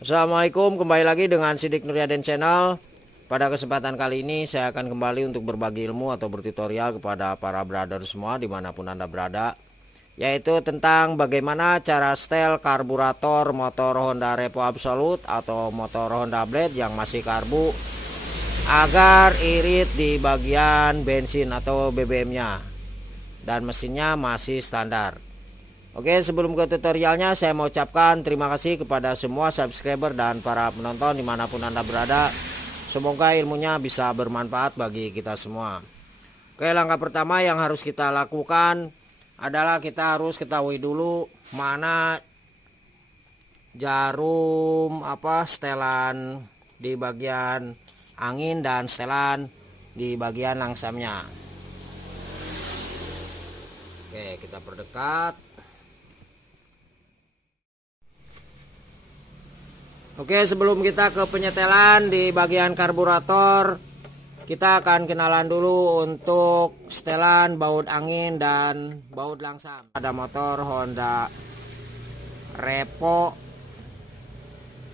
Assalamualaikum, kembali lagi dengan Sidik Nuryaden Channel. Pada kesempatan kali ini saya akan kembali untuk berbagi ilmu atau bertutorial kepada para brother semua dimanapun Anda berada, yaitu tentang bagaimana cara setel karburator motor Honda Repo Absolute atau motor Honda Blade yang masih karbu agar irit di bagian bensin atau BBM-nya dan mesinnya masih standar. Oke, sebelum ke tutorialnya saya mau ucapkan terima kasih kepada semua subscriber dan para penonton dimanapun Anda berada. Semoga ilmunya bisa bermanfaat bagi kita semua. Oke, langkah pertama yang harus kita lakukan adalah kita harus ketahui dulu mana jarum setelan di bagian angin dan setelan di bagian langsamnya. Oke, kita perdekat. Oke, sebelum kita ke penyetelan di bagian karburator, kita akan kenalan dulu untuk setelan baut angin dan baut langsam. Ada motor Honda Repo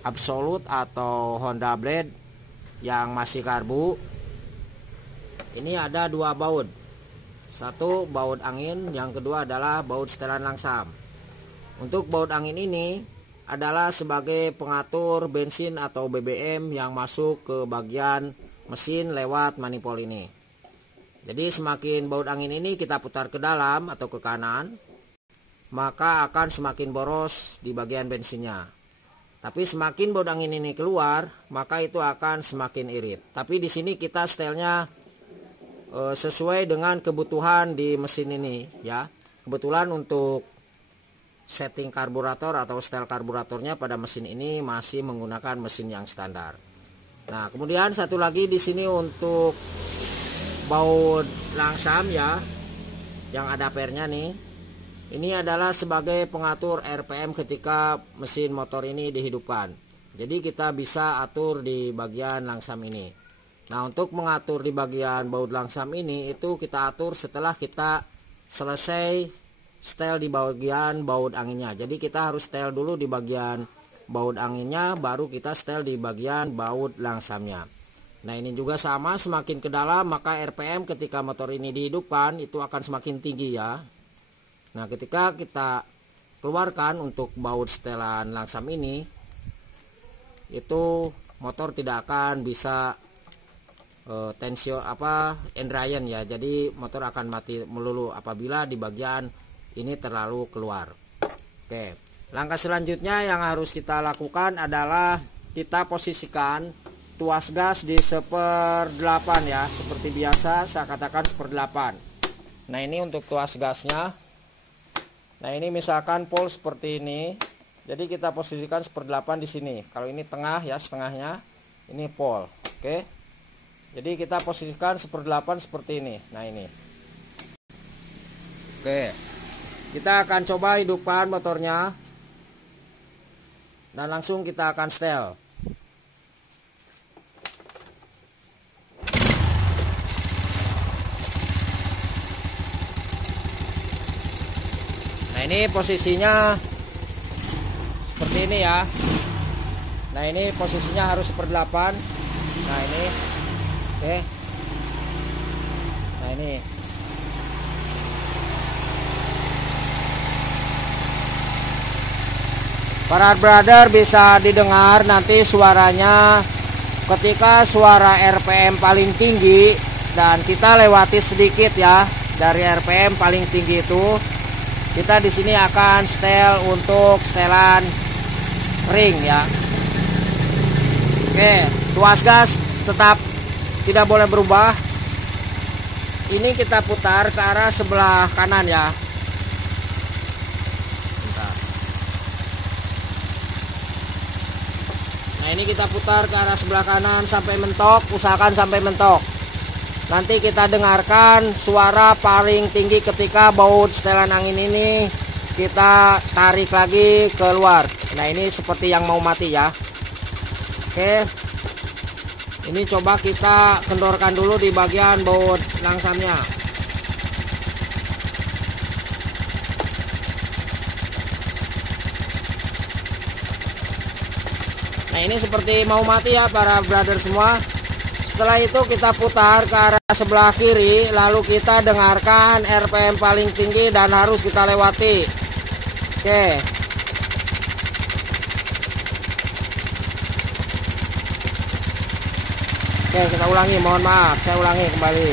Absolute atau Honda Blade yang masih karbu. Ini ada dua baut. Satu baut angin, yang kedua adalah baut setelan langsam. Untuk baut angin ini adalah sebagai pengatur bensin atau BBM yang masuk ke bagian mesin lewat manifold ini. Jadi semakin baut angin ini kita putar ke dalam atau ke kanan, maka akan semakin boros di bagian bensinnya. Tapi semakin baut angin ini keluar, maka itu akan semakin irit. Tapi di sini kita setelnya sesuai dengan kebutuhan di mesin ini ya. Kebetulan untuk setting karburator atau setel karburatornya pada mesin ini masih menggunakan mesin yang standar. Nah, kemudian satu lagi di sini untuk baut langsam ya, yang ada pernya nih. Ini adalah sebagai pengatur RPM ketika mesin motor ini dihidupkan. Jadi kita bisa atur di bagian langsam ini. Nah, untuk mengatur di bagian baut langsam ini itu kita atur setelah kita selesai setel di bagian baut anginnya. Jadi kita harus setel dulu di bagian baut anginnya, baru kita setel di bagian baut langsamnya. Nah, ini juga sama, semakin ke dalam maka RPM ketika motor ini dihidupkan itu akan semakin tinggi ya. Nah, ketika kita keluarkan untuk baut setelan langsam ini, itu motor tidak akan bisa tensio endrayan ya. Jadi motor akan mati melulu apabila di bagian ini terlalu keluar. Oke, langkah selanjutnya yang harus kita lakukan adalah kita posisikan tuas gas di 1/8 ya, seperti biasa saya katakan 1/8. Nah, ini untuk tuas gasnya. Nah, ini misalkan pol seperti ini, jadi kita posisikan 1/8 di sini. Kalau ini tengah ya, setengahnya ini pol. Oke, jadi kita posisikan 1/8 seperti ini. Nah, ini oke. Kita akan coba hidupkan motornya dan langsung kita akan setel. Nah, ini posisinya seperti ini ya. Nah, ini posisinya harus 1/8. Nah, ini oke. Nah, ini para brother bisa didengar nanti suaranya ketika suara RPM paling tinggi dan kita lewati sedikit ya dari RPM paling tinggi itu, kita di sini akan setel untuk setelan ring ya. Oke, tuas gas tetap tidak boleh berubah. Ini kita putar ke arah sebelah kanan ya. Nah, ini kita putar ke arah sebelah kanan sampai mentok, usahakan sampai mentok. Nanti kita dengarkan suara paling tinggi ketika baut setelan angin ini kita tarik lagi keluar. Nah, ini seperti yang mau mati ya. Oke, ini coba kita kendorkan dulu di bagian baut langsamnya. Nah, ini seperti mau mati ya para brother semua. Setelah itu kita putar ke arah sebelah kiri, lalu kita dengarkan RPM paling tinggi dan harus kita lewati. Oke. Oke, kita ulangi, mohon maaf, saya ulangi kembali.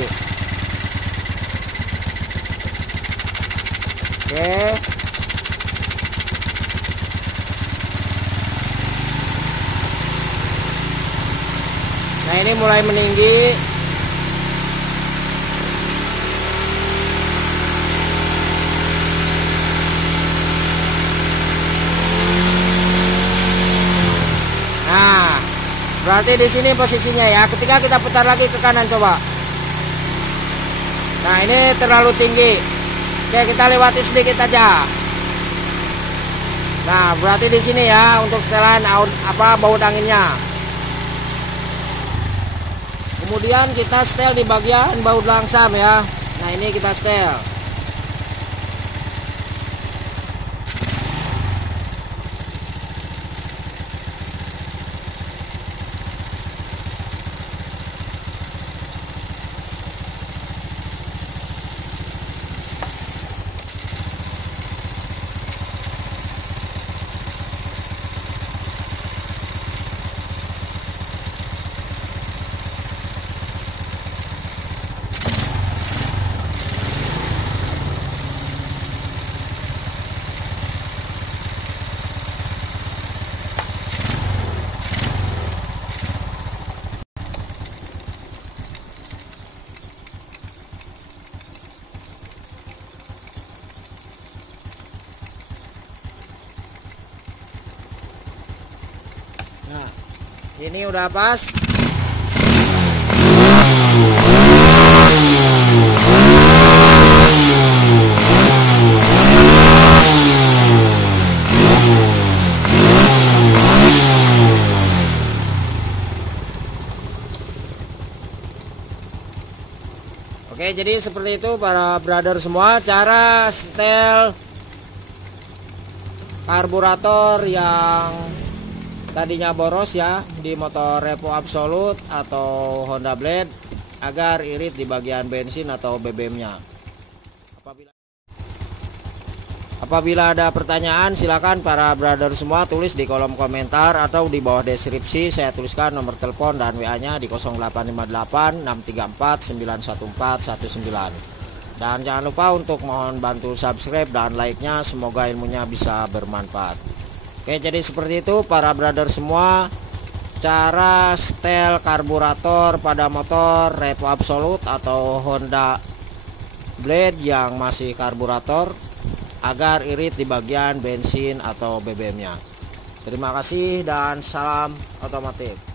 Oke. Nah, ini mulai meninggi. Nah, berarti di sini posisinya ya. Ketika kita putar lagi ke kanan coba. Nah, ini terlalu tinggi. Oke, kita lewati sedikit aja. Nah, berarti di sini ya untuk setelan baut anginnya. Kemudian kita setel di bagian baut langsam ya. Nah, ini kita setel. Nah, ini udah pas. Oke, jadi seperti itu para brother semua cara setel karburator yang tadinya boros ya di motor Revo Absolute atau Honda Blade agar irit di bagian bensin atau BBM-nya. Apabila ada pertanyaan silakan para brother semua tulis di kolom komentar atau di bawah deskripsi saya tuliskan nomor telepon dan WA-nya di 0858 634 91419. Dan jangan lupa untuk mohon bantu subscribe dan like-nya, semoga ilmunya bisa bermanfaat. Oke, jadi seperti itu para brother semua cara setel karburator pada motor Revo Absolute atau Honda Blade yang masih karburator agar irit di bagian bensin atau BBM-nya. Terima kasih dan salam otomotif.